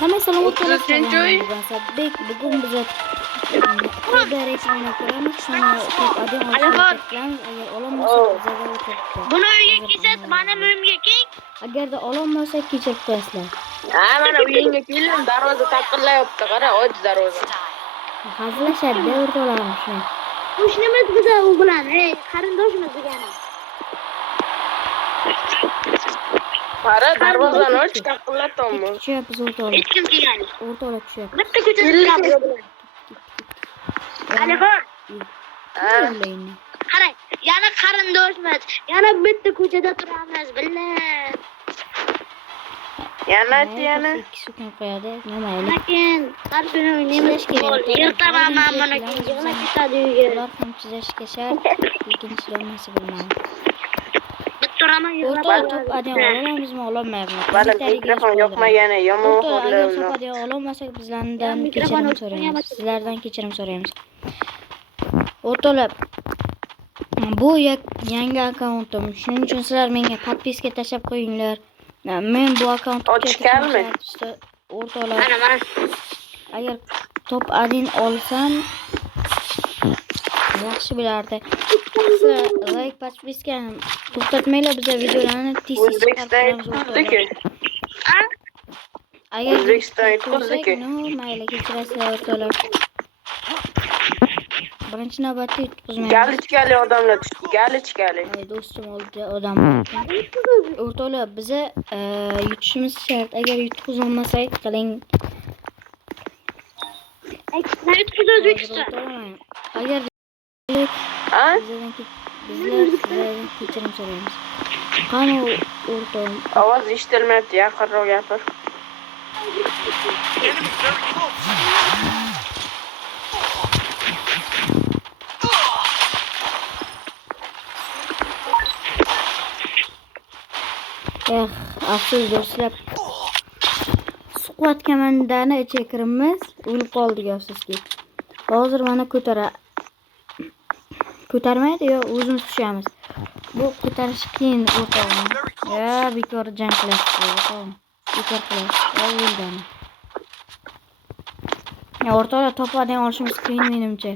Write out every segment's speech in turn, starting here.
Hamma salomat O'ttizinchi o'yin. Asadbek bugun biz Qadar o'ynab ko'ramiz. Shuni top adem olishimiz agar ololmasak bizga o'tibdi. Buni uyga kesat, mana uyimga keng. Agarda ololmasak kechirib qo'yasizlar. Ha, mana uyingga keldim, darvoza taqillayapti, qara, ojiz darvoza. Hazillashadi o'rtoqlarim shu. Qo'shnimiz biza u bilan, qarindoshimiz degani. Qara, darvozani och, taqillatammi? Tushyapmiz o'rtoqlar. Hech kim kelgani. O'rtoqlar tushyapmiz. Bitta ko'chada Alixon. Qarang, yana qarindoshmiz. Yana bitta ko'chada turamiz, billa. Yana. Ikki sekund qo'yadi. Nima Lekin qarsini o'ynaymiz kerak. Ertaman men buni yig'lab ketadi uyga. Ular ham chizishga shart. Ikkinchilar nasib bilmaydi. Bitta raman O'rtoq top adem olamizmi, ololmayapmiz. Bala mikrofon yoqmagani yomon O'rtoq agar qo'llar. top adem ololmasak bizlardan kechirim so'raymiz. Sizlardan kechirim so'raymiz. O'rtoqlar, bu yangi akkauntim. Shuning uchun sizlar menga podpiska tashlab qo'yinglar. Men bu akkauntga Ochganmi? O'rtoqlar, mana. agar top adin olsam yaxshi bo'lardi. Sizlar like, podpiskani to'xtatmanglar, biz videolarni tez-tez O'zbekiston tuzdiki. Agar O'zbekiston tuzdiki. mayli kechirasizlar o'rtoqlar. Birinchi navbatda yutqizmaymiz. Galichkali odamlar tushdi. Galichkali. Ay do'stim oldi odam. O'rtoqlar, biza yutishimiz shart. Agar yutqizolmasak qiling. Agar Ha? bizlardan kechirim so'raymiz. Qani o'rtoq, Ovoz eshitilmayapti, yaqinroq gapir. afsus do'stlar. Squad komandani ichiga kiramiz. O'lib qoldik afsuski. Hozir mana ko'tarmaydi yo o'zimiz tushamiz. Bu ko'tarish qiyin o'rtoqlar. Ya bekor jang qilyapsiz o'rtoqlar. Bekor qilyapsiz. O'lgan. Ya o'rtoqlar, to'padan olishimiz qiyin menimcha.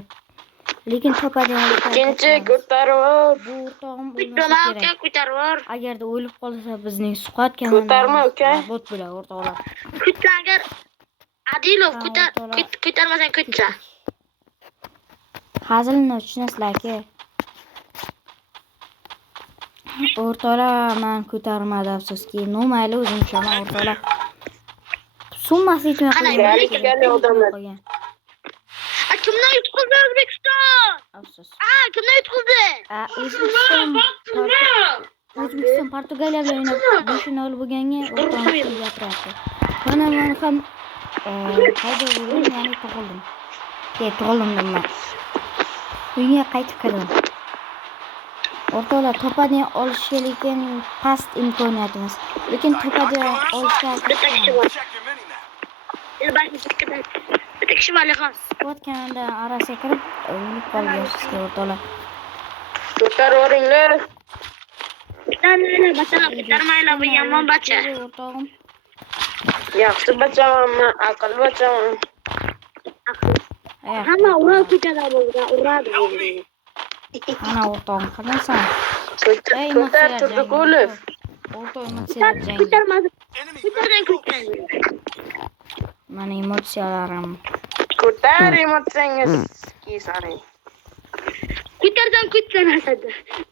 Lekin to'padan Ikkinchi ko'tarib bu o'rtog'im Bitta bo'lmasa uka kerak. ko'tarib yubor. Agarda o'lib qolsa bizning squad komandasi Ko'tarma, uka. bot bo'lar o'rtoqlar. Kutsa agar Adilov ko'tarmasang kutsa. Hazilni tushunasizlar-ku. O'rtoqlar, men ko'tarmadi afsuski. Mayli o'zim tushaman o'rtoqlar. Summasi yetmay Galichkali odamlar. Kimdan yutqizdi O'zbekiston? Afsus. Kimdan yutqizdi? O'zbekiston Portugaliya bilan o'ynab final bo'lganga o'rtoqlar gapiryapti. Mana men ham qayda bo'ldim, ya'ni tug'ildim. Tug'ildim men. Uyga qaytib kirdim. O'rtoqlar, to'padan olishga lekin past imkoniyatimiz. Lekin to'padan olishga Bitta kishi bor. Bitta kishi bor Alixon. squad komanda arasiga kirib o'ynab qolgansiz o'rtoqlar. Ko'taravering. Ko'tarmaylar, bu yomon bacha. O'rtog'im. Yaxshi bachamanmi? Aql bachaman. Hamma urib ketadi bo'ldi, uradi. Ana o'rtog'im, qanasan? Ko'tar Turdiqulov. O'rtoq emotsiyalar jang. Ko'tarmadi. Ko'targan. Mana emotsiyalarim. Ko'tar emotsangiz kesaring. Ko'tardan asadi.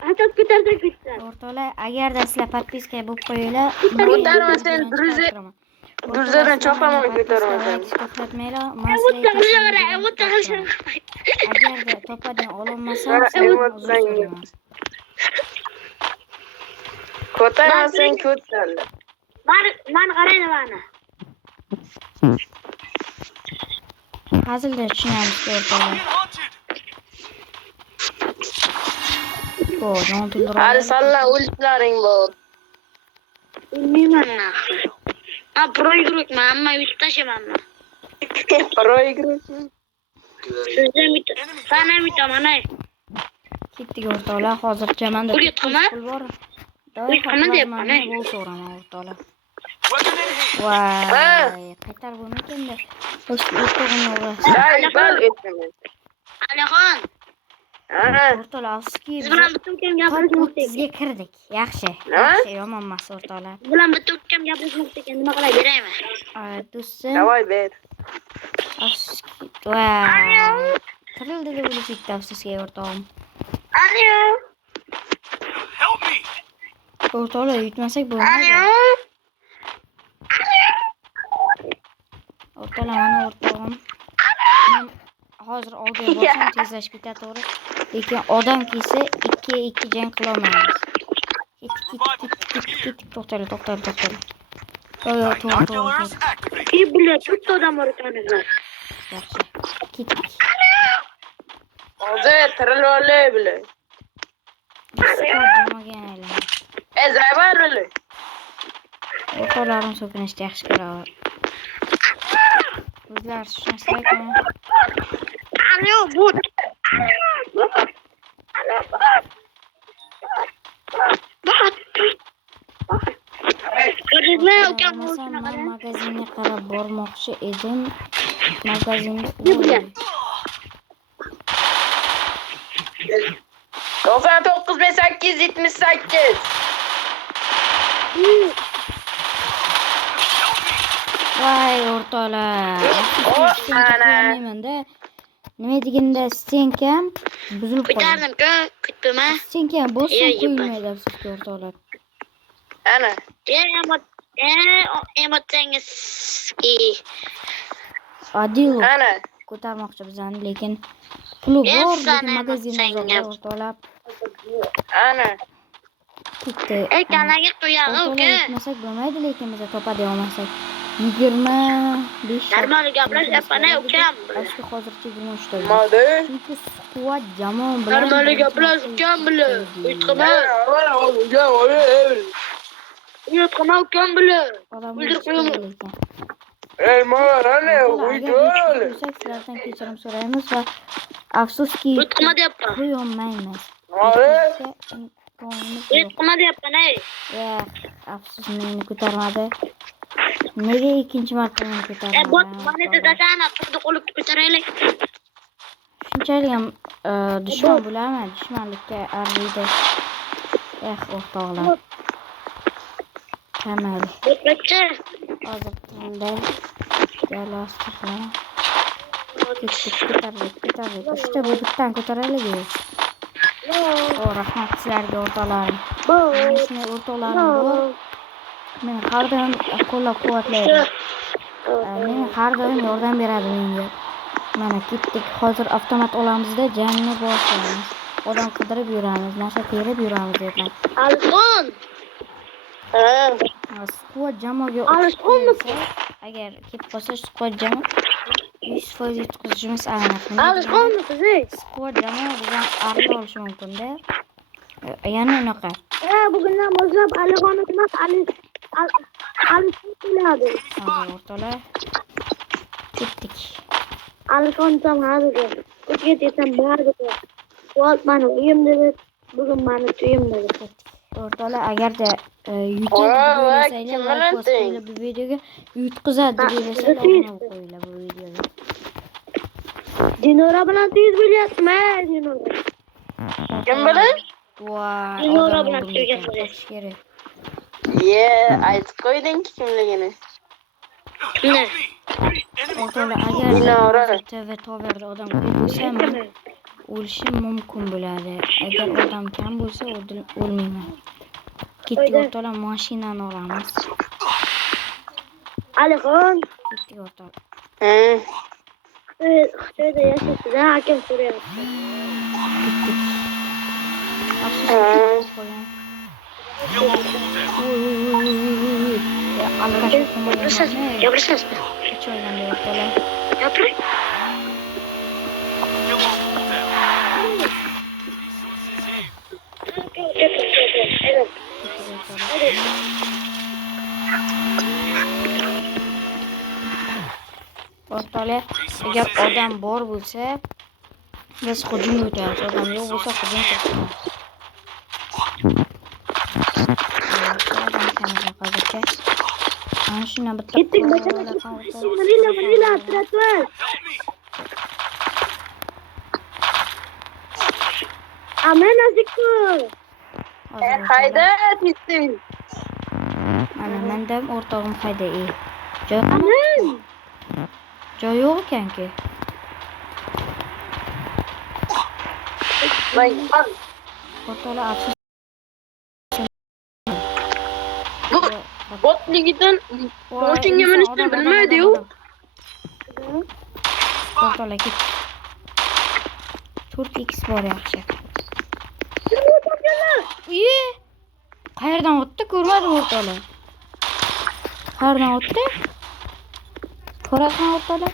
Asad ko'tardan kutsan. O'rtoqlar, agarda sizlar podpiska bo'lib qo'yinglar, Ko'tarmasang Durzadan chopaman ko'tarmasang. to'xtatmanglar. Agarda to'padan ololmasam, Emotsangiz. Ko'tarmasang ko'tarlar. Mana qaraydi mana. hazilda tushunamiz o'rtoqlar. Jon to'ldirib. Hali salla o'liblaring bor. Bilmayman. Pro guruhman, amma yutib tashamanmi? Pro guruhmi? Sizdan bitta. Sana bitta mana. Ketdik o'rtoqlar, hozircha menda Pul yo'qmi? bor. Yo'qmi deyapman. Bu so'raman o'rtoqlar. Vay. Qaytar bo'lmaganda. O'rtog'imni urasiz. Bal etdim. Alixon, O'rtoqlar, afsuski siz bilan bitta ukam gapirmoqda ekan. bizga kirdik. Yaxshi. Nima? Yaxshi, yomon emas o'rtoqlar. Siz bilan bitta ukam gapirmoqda ekan. Nima qilay beraymi? Do'stim. Davay ber. Afsuski. Vay. Tirildi deb o'ylashibdi afsuski o'rtog'im. Alo. O'rtoqlar, yutmasak bo'lmaydi. O'rtoqlar, mana o'rtog'im. Men hozir oldiga borsam tezlashib ketadi to'g'ri. Lekin odam kelsa 2-2 jang qila olmaymiz. Ket. To'xtanglar. Yo, to'g'ri. Bular to'rtta odam bor ekanlar. Yaxshi. Ketdik. Hozir tirilib olay bile. Jamoaga aylandik. Zabarli. O'rtoqlarim so'kinishni yaxshi ko'radi. O'zlari tushunasizlarmi? Alo, bot. Ko'rdingmi ukam Men magazinga qarab bormoqchi edim. Magazinga 99.878. Voy o'rtoqlar. Ana. Nima deganda stenkam buzilib qoldi. Ko'tardim-ku, kutdimmi? Stenkam bosib qo'yilmaydi afsuski o'rtoqlar. Ana. Emotsangiz. Adil Ana. ko'tarmoqchi bizani, lekin puli bor, lekin magazinda yo'q o'rtoqlar. Ana. Ketdi. Kanaga qo'yag'i uka. Yetmasak bo'lmaydi, lekin biz topa olmasak 25. Normal gaplashyapman ukam. Afsuski hozircha 23 ta. Modi. Chunki squad jamoa bilan Normal gaplash ukam bilan. Uyutqima. Uyutqima ukam bilan. O'ldirib qo'yaman. Ana, uyutol. Sizlardan kechirim so'raymiz va afsuski Uyutqima deyapman. qo'yolmaymiz. Uyutqima deyapman ey. Afsus meni ko'tarmadi. Nega ikkinchi marta meni ko'tarmadi? Bot moneta dasana, turdi qo'lib ko'taraylik. Shunchalik ham dushman bo'laman, dushmanlikka arziydi. O'rtoqlar. Tamam. Botchi. Hozir tilda joylashtirdim. Ko'tardik. Uchta bo'g'itdan ko'taraylik. Rahmat sizlarga o'rtoqlarim. Sizlarga o'rtoqlarim bor. Men har doim qo'llab-quvvatlaydi. Men har doim yordam beradi menga. Mana ketdik. Hozir avtomat olamizda jangni boshlaymiz. Odam qidirib yuramiz, narsa terib yuramiz deyapman. Alxon. Squad jamoaga agar ketib qolsa squad jamoa 100% yutqizishimiz aniq. Alxon-qizi. Squad jamoa bizdan arla olishi mumkin-da. Yana unaqa. Bugundan boshlab Alixon emas, Alixon keladi. O'rtoqlar. Ketdik. Alixon ham hozir. Ko'chga desam bordi. Volt mani uyim dedi. Bugun mani uyim dedi. O'rtoqlar, agarda yutqizadi bu videoga yutqizadi deb o'ylasanglar qo'yinglar bu videoga. Dinora bilan tez bo'lyaptimi? Dinora. Kim bilan? Voy, Dinora bilan kerak. Aytib qo'yding kimligini. Kimni? O'rtoqlar, Dinora. agar TV toverda odam ko'p bo'lsa, men o'lishim mumkin bo'ladi. Agar odam kam bo'lsa, o'lmayman. Ketdik o'rtoqlar, mashinani olamiz. Alixon. Ketdik o'rtoqlar. Xitoyda yashaysiz, akam so'rayapti. Gapirishasizmi? Gapiring. O'rtoqlar, agar odam bor bo'lsa, biz hujumga o'tamiz. Odam yo'q bo'lsa, hujum qilamiz. Odam kamida hozircha. Mana shuni bitta Ketdik, Marila, tratvar. Aman azikku. Qayda ketding? Mana menda ham o'rtog'im qayda joy Aman. joy yo'q ekan-ku. O'rtoqlar afsus. Botligidan moshinga minishni bilmaydi-yu. O'rtoqlar ket. 4x bor yaxshi. Iye. Qayerdan o'tdi ko'rmadim o'rtoqlar. Qayerdan o'tdi? Ko'rasizmi o'rtoqlar?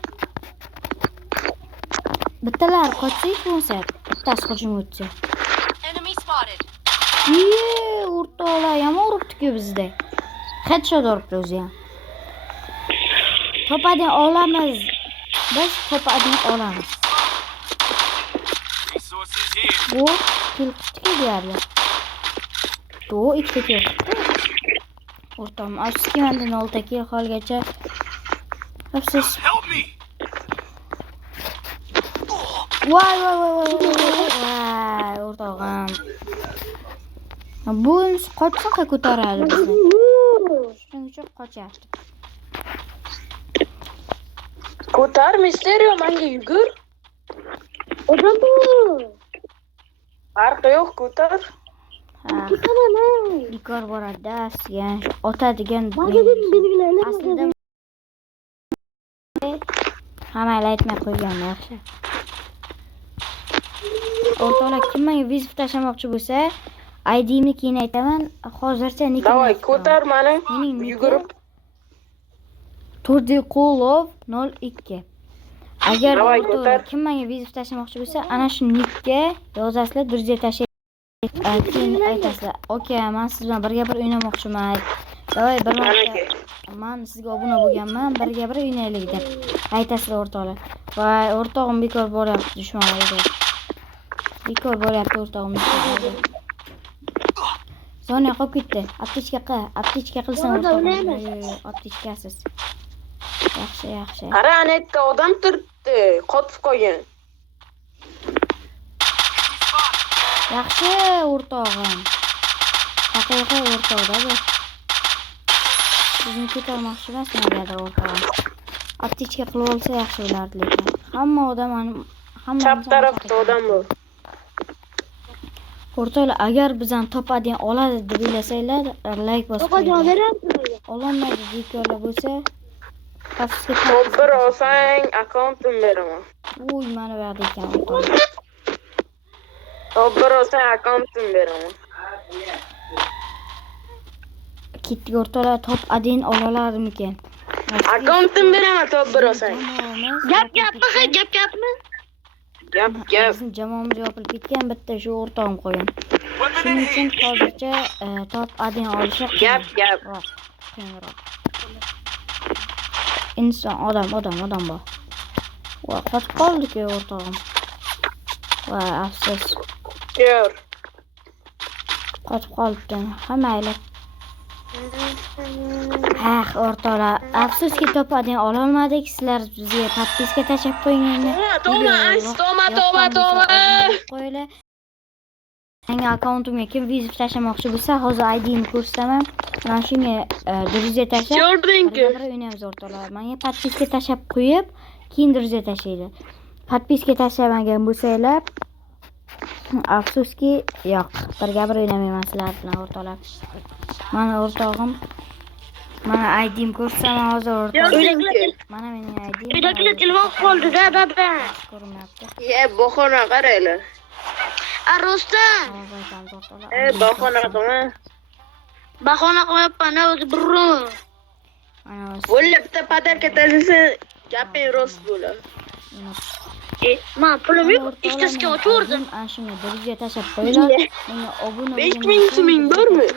Bittalar qochsak bo'lsa, bittasi hujum o'tsa. Iye, o'rtoqlar yomon uribdi-ku bizda. Headshot uribdi o'zi ham. To'padan olamiz. Biz to'padan olamiz. Bu kill qildi deyarli. Bu ikkita kill qildi. O'rtoqim, afsuski menda 0 ta kill qolgacha. Afsus. Voy, o'rtog'im. Bu qochsa ko'taradi bizni. Shuning uchun qochyapti. Ko'tar Misterio, menga yugur. Odam bu. Farqi yo'q, ko'tar. Bekor boradi-da, sizga otadigan Magazin belgilaylar. aslida hamma aytmay qo'ygan yaxshi. O'rtoqlar, kim menga vizit tashlamoqchi bo'lsa, ID'imni keyin aytaman. Hozircha nick. Davay, ko'tar meni. Mening Yugurib. Turdiqulov 02. Agar Davay, o'rtoqlar ko'tar. kim menga vizit tashlamoqchi bo'lsa, ana shu nickga yozasizlar, dirja tashlaysiz. Keyin aytasizlar, "Okey, men siz bilan birga bir o'ynamoqchiman." Davay, bir marta men sizga obuna bo'lganman, birga bir o'ynaylik deb aytasizlar o'rtoqlar. Voy, o'rtog'im bekor bo'lyapti dushmanlarga. Bekor bo'lyapti o'rtog'im. Sonya qolib ketdi. Aptechka qilsin o'rtog'im. Aptechkasiz. Yaxshi. Qara, anetda odam turibdi, qotib qolgan. Yaxshi o'rtog'im. Haqiqiy o'rtoqda bu. Sizni ko'tarmoqchi emas negadir o'rtog'im. Aptechka qilib olsa yaxshi bo'lardi lekin. Hamma Chap tarafda odam bor. O'rtoqlar, agar bizdan topadan oladi deb o'ylasanglar, like bosib Topadan qo'ying. beramiz. Ololmaydi deyotganlar bo'lsa, afsusga Topir olsang, akkauntim beraman. Uy, mana bu yerda ekan o'rtoqlar. Topir olsang, akkauntim beraman. Ketdik o'rtoqlar, top adin olalarmikan? Akkauntim beraman, topir olsang. Gapmi? Gap. Bizning jamoamiz yopilib ketgan, bitta shu o'rtog'im qolgan. Shuning uchun hozircha top adin olishi Gap. qiyinroq. Inson, odam bor. Voy, qotib qoldi-ku o'rtog'im. Voy, afsus. Yo'q. Qotib qolibdi. Hammaylar. O'rtoqlar, afsuski to'padan ololmadik. Sizlar bizga podpiska tashlab qo'yinglar. Toma. Qo'yinglar. Yangi akkauntimga kim vizit tashlamoqchi bo'lsa, hozir ID'ni ko'rsataman. Mana shunga dirja tashlab, Ko'rdingku. bir o'ynaymiz o'rtoqlar. Menga podpiska tashlab qo'yib, keyin dirja tashlaydi. Podpiska tashlamagan bo'lsanglar, afsuski yo'q. Birga bir o'ynamayman sizlar bilan o'rtoqlar. Mana o'rtog'im. Mana ID'm ko'rsataman hozir o'rtoqlar. Mana mening ID'm. Uydagilar telefon qoldi-da, dada. Ko'rinmayapti. Bahona qaranglar. Rustam. Hozir aytamiz o'rtoqlar. Bahona qilma. Bahona qo'yapman o'zi burro. Mana Bo'lla bitta padarka tashisa, gaping rost bo'ladi. Men pulim yo'q, ishtasiga o'tirdim. Ana shunga dirja tashlab qo'yinglar. Menga obuna 5000 so'ming bormi?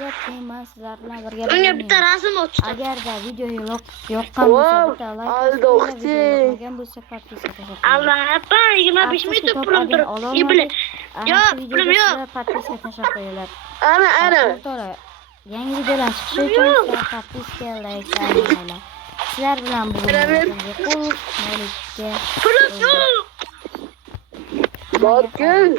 Men sizlar bilan birga Unga bitta rasm o'tdi. agarda video yoqqan bo'lsa, bitta like aldoqchi. yoqqan bo'lsa, podpiska tashlab qo'ying. Albatta, 25 ming pulim turibdi. Yo'q, pulim yo'q. Podpiska tashlab qo'yinglar. Ana. O'rtoqlar, yangi videolar chiqishi uchun sizlar подписка, like qilinglar. Sizlar bilan bugun qo'l Borgin.